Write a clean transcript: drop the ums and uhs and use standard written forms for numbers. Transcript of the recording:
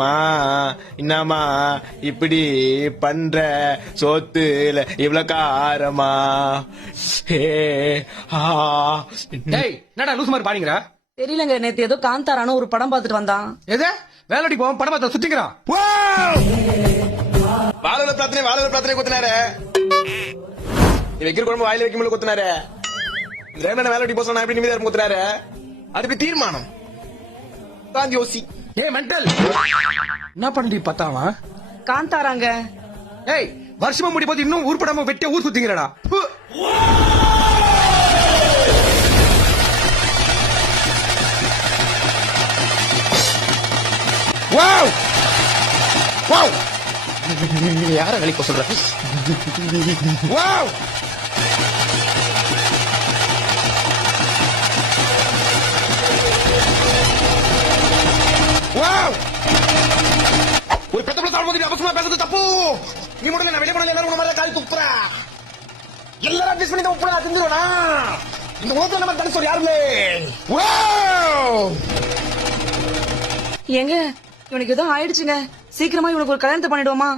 மா என்னம்மா இப்படி பண்ற சோத்துல இவ்வளவு காரமா டேய் என்னடா லூஸ் மாதிரி பாடிங்கற? தெரியலங்க, நேத்து ஏதோ காந்தாரான ஒரு படம் பார்த்துட்டு வந்தான். எது வேலைக்கு போவோம் படம் பார்த்து சுத்திக்கிறான். வாழல பிரார்த்தனை குத்துனாரு. வைக்கிற குழம்பு வாயில வைக்கும் போது குத்துனாரு. வேலைக்கு போக சொன்னா எப்படி நிம்மதியா குத்துனாரு. அதுக்கு தீர்மானம் தான் யோசி. ஏய் மென்டல், என்ன பண்ணி பார்த்தாவா? காந்தாராங்க. ஏய் வருஷமா முடி போது இன்னும் ஊர்படாம வெட்டிய ஊர் சுத்திங்கறடா. வாவ் வாவ், யார வேலைக்கு போக சொல்ற? வாவ் வாவ், ஒரு பெத்த பிள்ளை தாழ்மதி அவசரமா பேசுறது தப்பு. நீ மட்டும் நான் வெளியே போன எல்லாரும் மாதிரி காலி துப்புற. எல்லாரும் அட்ஜஸ்ட் பண்ணி தான் உப்புடா செஞ்சிருவா. இந்த உலகத்துல நம்ம தனுசோர் யாருமே. ஏங்க, இவனுக்கு ஏதோ ஆயிடுச்சுங்க. சீக்கிரமா இவனுக்கு ஒரு கல்யாணத்தை பண்ணிடுவோமா?